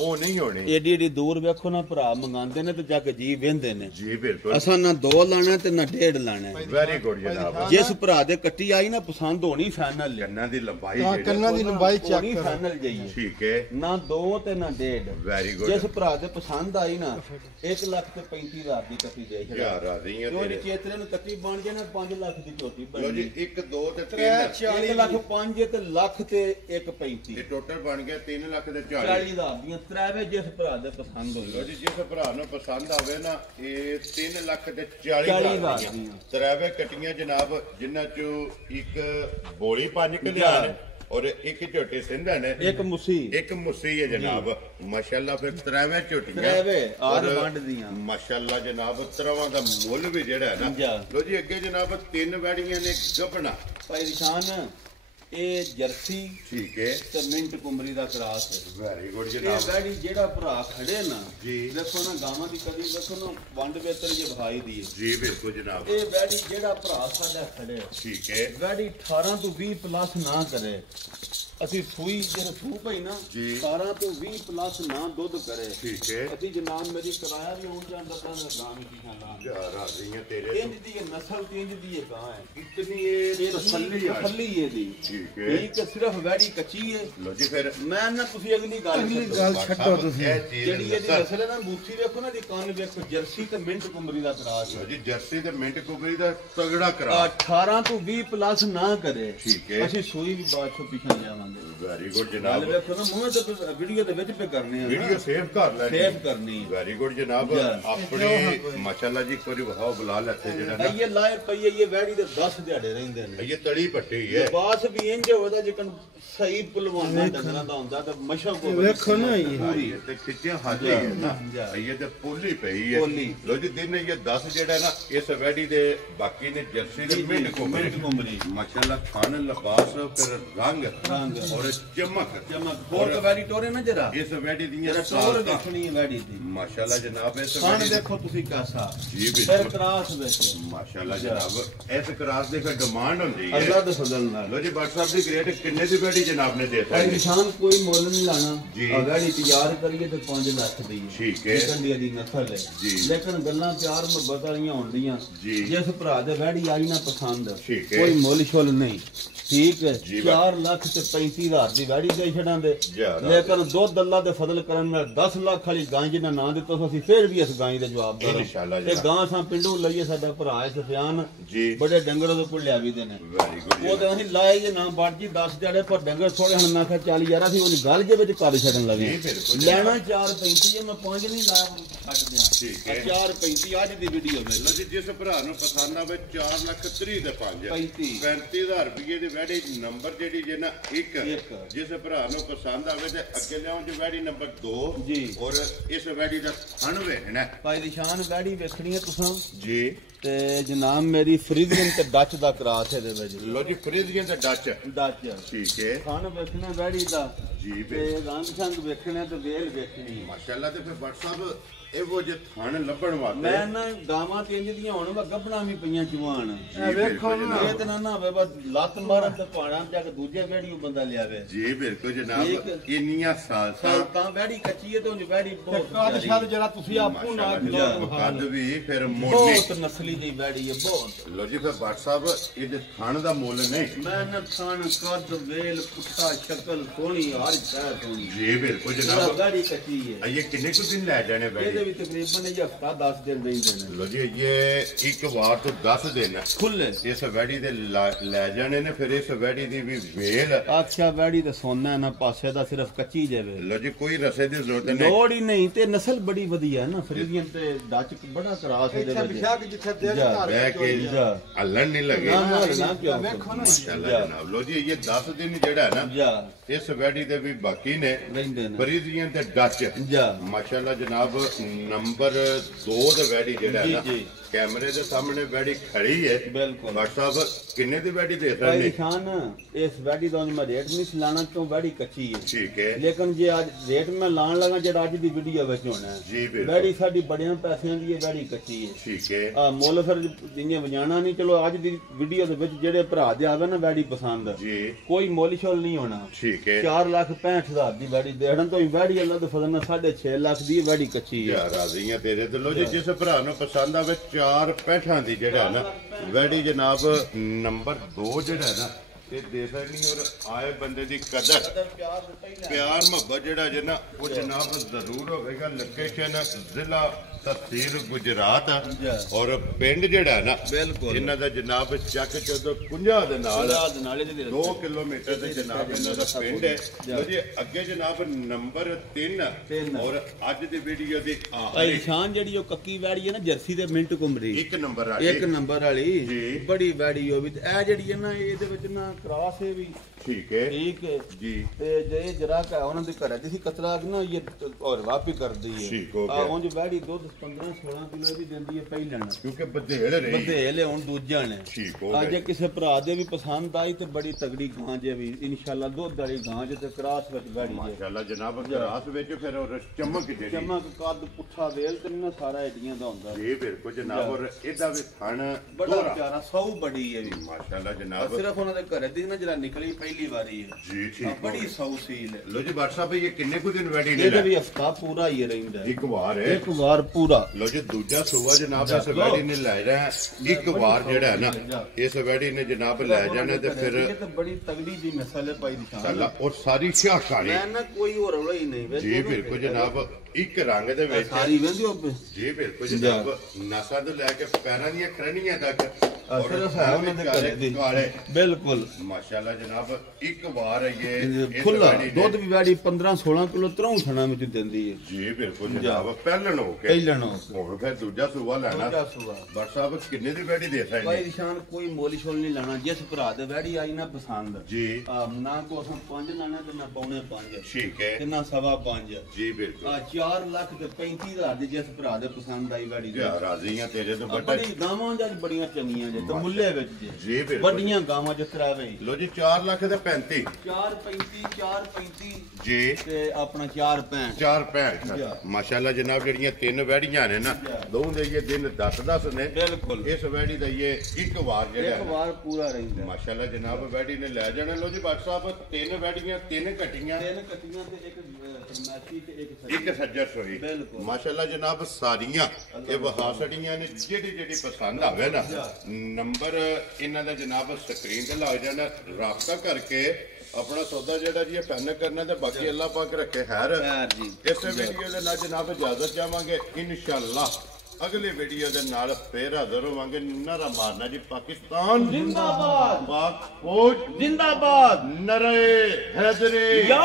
ओ नहीं होनी एडी एडी दूर वेखो ना भरा मंगांदे ने ते जाके जी वेंदे ने जी बिल्कुल असा ना 2 लाना ते ना 1.5 लाना वेरी गुड जनाब जिस भरा दे कट्टी आई ना पसंद होनी फाइनल कन्ना दी लंबाई कन्ना दी लंबाई चेक करो फाइनल जाइए ठीक है ना 2 ते ना 1.5 वेरी गुड जिस भरा दे पसंद आई ना 1,35,000 ਦੀ ਕੱਟੀ ਦੇ ਛੱਡ ਯਾਰ ਰਾਜ਼ੀਆਂ ਤੇਰੇ ਚੇਤਰੇ ਨੂੰ ਕੱਟੀ ਬਣ ਜੇ ਨਾ 5 ਲੱਖ ਦੀ ਝੋਟੀ ਬਣ ਲੋ ਜੀ 1 2 ਤੇ 3 1 ਲੱਖ 5 ਤੇ ਲੱਖ ਤੇ 1.35 ਇਹ ਟੋਟਲ ਬਣ ਗਿਆ 3 ਲੱਖ ਤੇ 40,000 ਦੀਆਂ ਤਰਾਵੇ ਜਿਸ ਭਰਾ ਦੇ ਪਸੰਦ ਹੋਈ ਲੋ ਜੀ ਜਿਸ ਭਰਾ ਨੂੰ ਪਸੰਦ ਆਵੇ ਨਾ ਇਹ 3 ਲੱਖ ਤੇ 40,000 ਦੀਆਂ ਤਰਾਵੇ ਕੱਟੀਆਂ ਜਨਾਬ ਜਿਨ੍ਹਾਂ ਚੋਂ ਇੱਕ ਬੋਲੀ 5 ਕਲਿਆਣ और एक झोटी सिंधन है एक मुसी है जनाब माशाल्लाह फिर त्रैवे झोटियां माशाल्लाह जनाब त्रवां दा मुੱਲ भी जेड़ा है ना लो जी अगे जनाब 3 वैड़ियां ने गबना भाई निशान ਇਹ ਜਰਸੀ ਠੀਕ ਹੈ ਤੇ ਮਿੰਟ ਕੁਮਰੀ ਦਾ ਕਰਾਸ ਹੈ ਵੈਰੀ ਗੁੱਡ ਜਨਾਬ ਇਹ ਵੈੜੀ ਜਿਹੜਾ ਭਰਾ ਖੜੇ ਨਾ ਦੇਖੋ ਨਾ ਗਾਵਾਂ ਦੀ ਕਦੀ ਦੇਖੋ ਨਾ ਵੰਡ ਵੇਤਰ ਜੇ ਵਿਖਾਈ ਦੀ ਜੀ ਬਿਲਕੁਲ ਜਨਾਬ ਇਹ ਵੈੜੀ ਜਿਹੜਾ ਭਰਾ ਸਾਡਾ ਖੜੇ ਠੀਕ ਹੈ ਵੈੜੀ 18 ਤੋਂ 20 ਪਲੱਸ ਨਾ ਕਰੇ ਅਸੀਂ ਸੂਈ ਜਿਹੜਾ ਸੂ ਪਈ ਨਾ 18 ਤੋਂ 20 ਪਲੱਸ ਨਾ ਦੁੱਧ ਕਰੇ ਠੀਕ ਹੈ ਅਸੀਂ ਜਨਾਬ ਮੇਰੀ ਕਿਰਾਇਆ ਵੀ ਆਉਣ ਜਾਂਦਾ ਤਾਂ ਗਾਂ ਵਿੱਚ ਖਾਣਾ ਯਾਰ ਰਾਜ਼ੀਆਂ ਤੇਰੇ ਇੰਜ ਦੀ ਨਸਲ ਤੇ ਇੰਜ ਦੀ ਗਾਂ ਹੈ ਇਤਨੀ ਇਹ ਤਸੱਲੀ ਇਹਦੀ ਠੀਕ ਹੈ ਇਹ ਸਿਰਫ ਵੈੜੀ ਕੱਚੀ ਹੈ ਲੋ ਜੀ ਫਿਰ ਮੈਂ ਨਾ ਤੁਸੀਂ ਅਗਲੀ ਗੱਲ ਛੱਡੋ ਤੁਸੀਂ ਜਿਹੜੀ ਇਹਦੀ ਨਸਲ ਹੈ ਨਾ ਬੂਥੀ ਵੇਖੋ ਨਾ ਦੀ ਕੰਨ ਵੇਖੋ ਜਰਸੀ ਤੇ ਮਿੰਟ ਕੁਮਰੀ ਦਾ ਕਰਾਸ ਲੋ ਜੀ ਜਰਸੀ ਤੇ ਮਿੰਟ ਕੁਮਰੀ ਦਾ ਤਗੜਾ ਕਰਾਸ 18 ਤੋਂ 20 ਪਲੱਸ ਨਾ ਕਰੇ ਠੀਕ ਹੈ ਅਸੀਂ ਸੂਈ ਵੀ ਬਾਅਦ ਚੋਂ ਪਿਛਾ ਜਾਵਾਂਗੇ ਦੇ। ਵੈਰੀ ਗੁੱਡ ਜਨਾਬ। ਵੇਖੋ ਨਾ ਮੂੰਹ ਤੇ ਵੀਡੀਓ ਦੇ ਵਿੱਚ ਪੇ ਕਰਨੇ ਆ, ਵੀਡੀਓ ਸੇਵ ਕਰ ਲੈਣੀ, ਸੇਵ ਕਰਨੀ। ਵੈਰੀ ਗੁੱਡ ਜਨਾਬ। ਆਪਣੇ ਮਾਸ਼ਾਅੱਲਾ ਜੀ ਕੋਈ ਵਹਾਓ ਬੁਲਾ ਲੈਤੇ ਜਿਹੜਾ ਨਾ ਇਹ ਲਾਇ ਪਈ ਹੈ, ਇਹ ਵੈੜੀ ਦੇ 10 ਦਿਹਾੜੇ ਰਹਿੰਦੇ ਨੇ। ਇਹ ਤੜੀ ਪੱਟੀ ਹੈ, ਬਾਸ ਵੀ ਇੰਜ ਹੋਦਾ ਜਿਕਨ ਸਹੀ ਪੁਲਵਾਨਾ ਡੰਗਰਾਂ ਦਾ ਹੁੰਦਾ ਤੇ ਮਸ਼ਕ ਕੋ ਵੇਖੋ ਨਾ ਪੂਰੀ ਤੇ ਖਿੱਚਿਆ ਹਾਜ਼ੀ ਹੈ ਨਾ। ਇਹ ਤੇ ਪੋਲੀ ਪਈ ਹੈ। ਲੋ ਜੀ ਦਿਨ ਇਹ 10 ਜਿਹੜਾ ਨਾ ਇਸ ਵੈੜੀ ਦੇ ਬਾਕੀ ਨੇ ਜਰਸੀ ਦੇ ਮਿੰਟ ਕੁਮਰੀ ਮਾਸ਼ਾਅੱਲਾ ਖਾਨ ਲਿਬਾਸ ਫਿਰ ਰੰਗ ਔਰ ਚਮਕ ਹੋਰ ਵੈੜੀ ਟੋਰੇ ਨਾ ਜਰਾ ਇਸ ਵੈੜੀ ਦੀਆਂ ਟੋਰ ਦੇਖਣੀ ਹੈ ਵੈੜੀ ਦੀ ਮਾਸ਼ਾਅੱਲਾ ਜਨਾਬ। ਇਸ ਖਾਨ ਦੇਖੋ ਤੁਸੀਂ ਕਾਸਾ ਜੀ ਫਿਰ ਕਰਾਸ ਵਿੱਚ ਮਾਸ਼ਾਅੱਲਾ ਜਨਾਬ। ਇਸ ਕਰਾਸ ਦੇ ਫਿਰ ਡਿਮਾਂਡ ਹੁੰਦੀ ਹੈ ਅੱਲਾ ਦੇ ਫਜ਼ਲ ਨਾਲ। ਲੋ ਜੀ WhatsApp ਦੀ ਗ੍ਰੇਡ ਕਿੰਨੇ ਦੀ ਵੈੜੀ ਜਨਾਬ ਨੇ ਦੇਤਾ ਹੈ? ਨਿਸ਼ਾਨ ਕੋਈ ਮੁੱਲ ਨਹੀਂ ਲਾਣਾ। ਵੈੜੀ ਤਿਆਰ ਕਰੀਏ ਤੇ 5 ਲੱਖ ਦੀ ਠੀਕ ਹੈ। ਕੰਡੀਆਂ ਦੀ ਨਸਲ ਹੈ ਲੇਕਿਨ ਗੱਲਾਂ ਪਿਆਰ ਮੁਹੱਬਤ ਵਾਲੀਆਂ ਹੁੰਦੀਆਂ। ਜਿਸ ਭਰਾ ਦੇ ਵੈੜੀ ਆਈ ਨਾ ਪਸੰਦ ਕੋਈ ਮੁੱਲ ਸ਼ੁੱਲ ਨਹੀਂ। ਠੀਕ ਹੈ 4 ਲੱਖ ਤੇ 35,000 ਦੀ ਵੈੜੀ ਦੇ ਛੜਾਂਦੇ ਲੇਕਿਨ ਦੁੱਧ ਅੱਲਾ ਦੇ ਫਜ਼ਲ ਕਰਨ ਨਾਲ 10 ਲੱਖ ਵਾਲੀ ਗਾਂ ਜਿਹਨਾਂ ਨਾਂ ਦਿੱਤਾ ਅਸੀਂ ਫਿਰ ਵੀ ਇਸ ਗਾਂ ਦੇ ਜਵਾਬਦਾਰ ਹਾਂ। ਤੇ ਗਾਂ ਸਾਂ ਪਿੰਡੋਂ ਲਈਏ ਸਾਡਾ ਭਰਾ ਹੈ ਸਫਿਆਨ ਬੜੇ ਡੰਗਰ ਦੇ ਕੋਲ ਲਿਆ ਵੀ ਦੇ ਨੇ। ਉਹ ਤਾਂ ਅਸੀਂ ਲਾਏ ਜੇ ਨਾ ਬਾਟ ਜੀ 10 ਦਿਹਾੜੇ ਪਰ ਡੰਗਰ ਥੋੜੇ ਹੁਣ ਮੈਂ ਕਿਹਾ 40 ਯਾਰ ਅਸੀਂ ਉਹਦੀ ਗੱਲ ਜੇ ਵਿੱਚ ਕਰ ਛੱਡਣ ਲੱਗੇ ਲੈਣਾ 4.35 ਜੇ ਮੈਂ 5 ਨਹੀਂ ਲਾਇਆ ਛੱਡ ਦਿਆਂ। ਠੀਕ ਹੈ 4.35 ਅੱਜ ਦੀ ਵੀਡੀਓ ਵਿੱਚ ਲੋ ਜੀ ਜਿਸ ਭਰਾ ਨੂੰ ਪਸੰਦ ਆਵੇ 4,30,000 ਦੇ 35,000 ਰੁਪਏ ਦੇ ਵੈੜੀ ਨੰਬਰ ਜਿਹੜੀ ਜੇ ਨਾ ਇੱਕ ਜਿਸ ਭਰਾ ਨੂੰ ਪਸੰਦ ਆਵੇ ਤੇ ਅੱਗੇ ਲਿਆਉਂ ਜੀ ਵੈੜੀ ਨੰਬਰ 2 ਔਰ ਇਸ ਵੈੜੀ ਦਾ ਥਣ ਵੇਖਣਾ ਭਾਈ ਨਿਸ਼ਾਨ ਵੈੜੀ ਵੇਖਣੀ ਹੈ ਤੁਸੀਂ ਜੀ। ਤੇ ਜਨਾਬ ਮੇਰੀ ਫਰੀਦਗੰਜ ਤੇ ਡੱਚ ਦਾ ਕਰਾਸ ਇਹਦੇ ਵਿੱਚ। ਲੋ ਜੀ ਫਰੀਦਗੰਜ ਤੇ ਡੱਚ ਠੀਕ ਹੈ। ਖਾਣ ਵੇਖਣਾ ਵੈੜੀ ਦਾ ਜੀ ਤੇ ਰੰਗ ਸੰਗ ਵੇਖਣਾ ਤੇ ਵੇਲ ਵੇਖਣੀ ਮਾਸ਼ਾਅੱਲਾ। ਤੇ ਫਿਰ WhatsApp ਇਹੋ ਜਿਹੇ ਥਣ ਲੱਭਣ ਵਾਸਤੇ ਮੈਂ ਨਾ ਗਾਵਾਂ ਤੇ ਇੰਜ ਦੀਆਂ ਹੁਣ ਵਾ ਗੱਬਣਾ ਵੀ ਪਈਆਂ ਜਵਾਨ। ਵੇਖੋ ਇਹ ਤੇ ਨਾ ਹੋਵੇ ਬਸ ਲੱਤ ਮਾਰਨ ਤੇ ਪਾਣਾ ਜਾ ਕੇ ਦੂਜੇ ਵੈੜੀ ਬੰਦਾ ਲਿਆਵੇ। ਜੀ ਬਿਲਕੁਲ ਜਨਾਬ। ਇੰਨੀਆਂ ਸਾਲ ਤਾਂ ਵੈੜੀ ਕੱਚੀ ਹੈ ਤੇ ਉਹ ਵੈੜੀ ਬਹੁਤ ਕਾਦ ਸ਼ਾਦ ਜਿਹੜਾ ਤੁਸੀਂ ਆਪੂ ਨਾ ਕੱਦ ਵੀ ਫਿਰ ਮੋਟੀ ਬਹੁਤ ਨਸਲੀ ਦੀ ਵੈੜੀ ਹੈ ਬਹੁਤ। ਲੋ ਜੀ ਫਿਰ WhatsApp ਇਹਦੇ ਥਣ ਦਾ ਮੁੱਲ ਨਹੀਂ। ਮੈਂ ਨਾ ਥਣ ਕੱਦ ਵੇਲ ਪੁੱਠਾ ਸ਼ਕਲ ਸੋਹਣੀ ਹਰ ਸ਼ੈ ਸੋਹਣੀ। ਜੀ ਬਿਲਕੁਲ ਜਨਾਬ। ਵੈੜੀ ਕੱਚੀ ਹੈ। ਇਹ ਕਿੰਨੇ ਕੁ ਦਿਨ ਲੈ ਜਾਣੇ ਵੈੜੀ? ਵੀ ਤਕਰੀਬਨ ਇਹ ਹਫਤਾ 10 ਦਿਨ ਰਹਿੰਦੇ ਨੇ। ਲੋ ਜੀ ਇਹ ਇੱਕ ਵਾਰ ਤੋਂ 10 ਦਿਨ ਖੁੱਲੇ ਇਸ ਵੈੜੀ ਦੇ ਲੈ ਜਾਣੇ ਨੇ। ਫਿਰ ਇਸ ਵੈੜੀ ਦੀ ਵੀ ਵੇਲ ਆਖਿਆ ਵੈੜੀ ਤੇ ਸੋਨਾ ਨਾ ਪਾਸੇ ਦਾ ਸਿਰਫ ਕੱਚੀ ਜਾਵੇ। ਲੋ ਜੀ ਕੋਈ ਰਸੇ ਦੀ ਜ਼ਰੂਰਤ ਨਹੀਂ ਲੋੜ ਹੀ ਨਹੀਂ ਤੇ ਨਸਲ ਬੜੀ ਵਧੀਆ ਹੈ ਨਾ ਫਰੀਦੀਅਨ ਤੇ ਡੱਚ ਬੜਾ ਕਰਾਸ ਇਹਦੇ ਵਿੱਚ ਜਿੱਥੇ ਦੇ ਬਹਿ ਕੇ ਹੱਲਣ ਨਹੀਂ ਲੱਗੇ ਵੇਖੋ ਨਾ ਮਾਸ਼ਾਅੱਲਾ ਜਨਾਬ। ਲੋ ਜੀ ਇਹ 10 ਦਿਨ ਜਿਹੜਾ ਹੈ ਨਾ ਇਸ ਵੈੜੀ ਦੇ ਵੀ ਬਾਕੀ ਨੇ ਫਰੀਦੀਅਨ ਤੇ ਡੱਚ ਮਾਸ਼ਾਅੱਲਾ ਜਨਾਬ। ਨੰਬਰ 2 ਦੇ ਵੈੜੀ ਜਿਹੜਾ ਹੈ ਨਾ ਕੈਮਰੇ ਦੇ ਸਾਹਮਣੇ ਵੈੜੀ ਖੜੀ ਹੈ। ਬਿਲਕੁਲ WhatsApp ਕਿੰਨੇ ਦੀ ਵੈੜੀ ਦੇ ਰਹੇ ਨੇ? ਨਿਸ਼ਾਨ ਇਸ ਵੈੜੀ ਦਾ ਮੈਂ ਰੇਟ ਨਹੀਂ ਲਾਣਾ ਕਿਉਂ ਵੈੜੀ ਕੱਚੀ ਹੈ। ਠੀਕ ਹੈ ਲੇਕਿਨ ਜੇ ਅੱਜ ਰੇਟ ਮੈਂ ਲਾਣ ਲਗਾ ਜਿਹੜਾ ਅੱਜ ਦੀ ਵੀਡੀਓ ਵਿੱਚ ਹੋਣਾ ਜੀ ਵੈੜੀ ਸਾਡੀ ਬੜਿਆਂ ਪੈਸਿਆਂ ਦੀ ਹੈ ਵੈੜੀ ਕੱਚੀ ਹੈ। ਠੀਕ ਹੈ ਆ ਮੁੱਲ ਫਿਰ ਜਿੰਨੇ ਵਜਾਣਾ ਨਹੀਂ। ਚਲੋ ਅੱਜ ਦੀ ਵੀਡੀਓ ਦੇ ਵਿੱਚ ਜਿਹੜੇ ਭਰਾ ਦੇ ਆਵੇ ਨਾ ਵੈੜੀ ਪਸੰਦ ਜੀ ਕੋਈ ਮੁੱਲ ਸ਼ੁੱਲ ਨਹੀਂ ਹੋਣਾ। ਠੀਕ ਹੈ 4,65,000 ਦੀ ਵੈੜੀ ਦੇਣ ਤੋਂ ਹੀ ਵੈੜੀ ਅੱਲਾ ਦੇ ਫਜ਼ਲ ਨਾਲ 6.5 ਲੱਖ ਦੀ ਵੈੜੀ ਕੱਚੀ ਹੈ। ਰਾਜ਼ੀਆਂ ਤੇਰੇ ਦਿਲੋਂ ਜੀ। ਜਿਸ ਭਰਾ ਨੂੰ ਪਸੰਦ ਆਵੇ 4.65 ਦੀ ਜਿਹੜਾ ਨਾ ਵੈੜੀ ਜਨਾਬ ਨੰਬਰ 2 ਜਿਹੜਾ ਨਾ ਤੇ ਦੇ ਸਕਣੀ ਔਰ ਆਏ ਬੰਦੇ ਦੀ ਕਦਰ ਪਿਆਰ ਮੁਹੱਬਤ ਜਿਹੜਾ ਜੇ ਨਾ ਉਹ ਜਨਾਬ ਜ਼ਰੂਰ ਹੋਵੇਗਾ। ਲੋਕੇਸ਼ਨ ਜ਼ਿਲ੍ਹਾ ਤਹਿਸੀਲ ਗੁਜਰਾਤ ਔਰ ਪਿੰਡ ਜਿਹੜਾ ਨਾ ਇਹਨਾਂ ਦਾ ਜਨਾਬ ਚੱਕ 450 ਦੇ ਨਾਲ 2 ਕਿਲੋਮੀਟਰ ਦੇ ਜਨਾਬ ਇਹਨਾਂ ਦਾ ਪਿੰਡ ਹੈ। ਜੀ ਅੱਗੇ ਜਨਾਬ ਨੰਬਰ 3 ਔਰ ਅੱਜ ਦੀ ਵੀਡੀਓ ਦੀ ਭਾਈ ਨਿਸ਼ਾਨ ਜਿਹੜੀ ਉਹ ਕੱਕੀ ਵੈੜੀ ਹੈ ਨਾ ਜਰਸੀ ਦੇ ਮਿੰਟ ਕੁਮਰੀ 1 ਨੰਬਰ ਵਾਲੀ ਬੜੀ ਵੈੜੀ ਉਹ ਵੀ ਤੇ ਇਹ ਜਿਹੜੀ ਹੈ ਨਾ ਇਹਦੇ ਵਿੱਚ ਨਾ ਕ੍ਰਾਸ ਹੈ ਵੀ ਠੀਕ ਹੈ ਜੀ। ਤੇ ਜੇ ਜਰਾ ਕਾ ਉਹਨਾਂ ਦੇ ਘਰ ਜਿਸੀ ਕਤਰਾ ਨਾ ਇਹ ਔਰ ਵਾਪੀ ਕਰਦੀ ਹੈ ਆ ਉਂਝ ਵੈੜੀ ਦੁੱਧ 15-16 ਕਿਲੋ ਵੀ ਦਿੰਦੀ ਹੈ ਪਹਿਲਣ ਕਿਉਂਕਿ ਬਧੇਲ ਹੁਣ ਦੂਜਾ ਨੇ। ਅੱਜ ਕਿਸੇ ਭਰਾ ਦੇ ਵੀ ਪਸੰਦ ਆਈ ਤੇ ਬੜੀ ਤਗੜੀ ਗਾਂ ਜੇ ਵੀ ਇਨਸ਼ਾਅੱਲਾ ਦੁੱਧ ਵਾਲੀ ਗਾਂ ਜੇ ਤੇ ਕ੍ਰਾਸ ਵਿੱਚ ਵੈੜੀ ਹੈ ਮਾਸ਼ਾਅੱਲਾ ਜਨਾਬ। ਕ੍ਰਾਸ ਵਿੱਚ ਫਿਰ ਉਹ ਚਮਕ ਕੱਦ ਪੁੱਠਾ ਵੇਲ ਤੇ ਨਾ ਸਾਰਾ ਏਡੀਆਂ ਦਾ ਹੁੰਦਾ ਜੀ ਬਿਲਕੁਲ ਜਨਾਬ। ਔਰ ਇਹਦਾ ਵੀ ਥਣ ਬੜਾ ਪਿਆਰਾ ਸੌ ਬੜੀ ਹੈ ਵੀ ਮਾਸ਼ਾਅੱਲਾ ਜਨਾਬ। ਸਿਰਫ ਉਹਨਾਂ ਦੇ ਘਰੇ ਦੀ ਨਾ ਜਿਹੜਾ ਨਿਕਲੀ ਪਹਿਲੀ ਵਾਰੀ ਹੈ ਜੀ ਠੀਕ ਬੜੀ ਸੌ ਸੀਲ ਹੈ। ਲੋ ਜੀ WhatsApp ਇਹ ਕਿੰਨੇ ਕੁ ਦਿਨ ਵੈੜੀ ਨੇ? ਇਹਦੇ ਵੀ ਹਫਤਾ ਪੂਰਾ ਹੀ ਰਹਿੰਦਾ ਇੱਕ ਵਾਰ ਹੈ ਇੱਕ ਵਾਰ ਪੂਰਾ। ਲੋ ਜੀ ਦੂਜਾ ਸੂਆ ਜਨਾਬ ਇਸ ਵੈੜੀ ਨੇ ਲੈ ਜਾਣਾ ਇੱਕ ਵਾਰ ਜਿਹੜਾ ਹੈ ਨਾ ਇਸ ਵੈੜੀ ਨੇ ਜਨਾਬ ਲੈ ਜਾਣਾ ਤੇ ਫਿਰ ਇਹ ਤਾਂ ਬੜੀ ਤਗੜੀ ਦੀ ਨਸਲ ਹੈ ਭਾਈ ਨਿਸ਼ਾਨ। ਔਰ ਸਾਰੀ ਸ਼ਾਹਕਾਰੀ ਮੈਂ ਨਾ ਕੋਈ ਹੋਰ ਰੌਲਾ ਹੀ ਨਹੀਂ ਜੀ ਬਿਲਕੁਲ ਜਨਾਬ। ਇੱਕ ਰੰਗ ਦੇ ਵਿੱਚ ਸਾਰੀ ਵੇਂਦੀ ਉਹ ਜੀ ਬਿਲਕੁਲ ਜਨਾਬ ਨਸਾਂ ਤੋਂ ਲੈ ਕੇ ਪੈਰਾਂ ਦੀਆਂ ਖਰਣੀਆਂ ਤੱਕ ਅਸਰ ਹੈ ਉਹਨਾਂ ਦੇ ਘਰੇ ਦੀ ਕਾਲੇ ਬਿਲਕੁਲ ਮਾਸ਼ਾਅੱਲਾ ਜਨਾਬ ਇੱਕ ਵਾਰ ਇਹ ਖੁੱਲਾ ਦੁੱਧ ਵੀ ਵਾੜੀ 15-16 ਕਿਲੋ ਤਰੋਂ ਖਾਣਾ ਵਿੱਚ ਦਿੰਦੀ ਹੈ ਜੀ ਬਿਲਕੁਲ ਜਨਾਬ ਪਹਿਲਣ ਹੋ ਕੇ ਹੁਣ ਫਿਰ ਦੂਜਾ ਸੂਆ ਲੈਣਾ ਬਟ ਸਾਹਿਬ ਕਿੰਨੇ ਦੀ ਵੈੜੀ ਦੇ ਸਕਦੇ ਭਾਈ ਨਿਸ਼ਾਨ ਕੋਈ ਮੁੱਲ ਸ਼ੁੱਲ ਨਹੀਂ ਲੈਣਾ ਜਿਸ ਭਰਾ ਦੇ ਵੈੜੀ ਆਈ ਨਾ ਪਸੰਦ ਜੀ ਨਾ ਕੋ ਅਸਾਂ 5 ਲੈਣਾ ਤੇ ਨਾ ਪੌਣੇ 5 ਠੀਕ ਹੈ ਤੇ ਨਾ 5.5 ਜੀ ਬਿਲਕੁਲ 4 ਲੱਖ ਤੇ 35,000 ਦੀ ਜਿਸ ਭਰਾ ਦੇ ਪਸੰਦ ਆਈ ਵੈੜੀ ਜੀ ਰਾਜ਼ੀ ਆ ਤੇਰੇ ਤੋਂ ਬਟਾ ਬੜੀ ਗਾਵਾਂ ਜਾਂ ਬੜੀਆਂ ਚੰਗੀਆਂ ਜੇ ਤੇ ਮੁੱਲੇ ਵਿੱਚ ਜੀ ਬਿਲਕੁਲ ਵੱਡੀਆਂ ਗਾਵਾਂ ਜਿਸ ਤਰ੍ਹਾਂ ਵੇ ਲੋ ਜੀ 4 ਲੱਖ ਤੇ 35 4.35 ਜੀ ਤੇ ਆਪਣਾ 4.65 4.65 ਮਾਸ਼ਾਅੱਲਾ ਜਨਾਬ ਜਿਹੜੀਆਂ ਤਿੰਨ ਵੈੜੀਆਂ ਨੇ ਨਾ ਦੋ ਦੇ ਇਹ ਦਿਨ 10 ਨੇ ਬਿਲਕੁਲ ਇਸ ਵੈੜੀ ਦਾ ਇਹ ਇੱਕ ਵਾਰ ਜਿਹੜਾ ਇੱਕ ਵਾਰ ਪੂਰਾ ਰਹਿੰਦਾ ਮਾਸ਼ਾਅੱਲਾ ਜਨਾਬ ਵੈੜੀ ਨੇ ਲੈ ਜਾਣਾ ਲੋ ਜੀ ਬਾਟ ਸਾਹਿਬ ਤਿੰਨ ਵੈੜੀਆਂ ਤਿੰਨ ਕੱਟੀਆਂ ਤਿੰਨ ਕੱਟੀਆਂ ਤੇ ਇੱਕ ਫਰਮਾਇਸ਼ੀ ਤੇ ਇੱਕ ਸੱਜਰ ਸੋਈ ਬਿਲਕੁਲ ਮਾਸ਼ਾਅੱਲਾ ਜਨਾਬ ਸਾਰੀਆਂ ਇਹ ਵਹਾਸੜੀਆਂ ਨੇ ਜਿਹੜੀ ਪਸੰਦ ਆਵੇ ਨਾ ਨੰਬਰ ਇਹਨਾਂ ਦਾ ਜਨਾਬ ਸਕਰੀਨ ਤੇ ਲੱਗ ਜਾਣਾ ਰਾਬਤਾ ਕਰਕੇ ਆਪਣਾ ਸੌਦਾ ਜਿਹੜਾ ਜੀ ਪੈਨ ਕਰਨਾ ਤੇ ਬਾਕੀ ਅੱਲਾਹ ਪਾਕ ਰੱਖੇ ਖੈਰ ਜੀ ਇਸੇ ਵੀਡੀਓ ਦੇ ਨਾਲ ਜਨਾਬ ਇਜਾਜ਼ਤ ਚਾਹਾਂਗੇ ਇਨਸ਼ਾਅੱਲਾ ਅਗਲੇ ਵੀਡੀਓ ਦੇ ਨਾਲ ਫੇਰ ਹਾਜ਼ਰ ਹੋਵਾਂਗੇ ਨਾਰਾ ਮਾਰਨਾ ਜੀ ਪਾਕਿਸਤਾਨ ਜ਼ਿੰਦਾਬਾਦ ਪਾਕ ਫੌਜ ਜ਼ਿੰਦਾਬਾਦ ਨਰੇ ਹੈਦਰੀ ਯਾ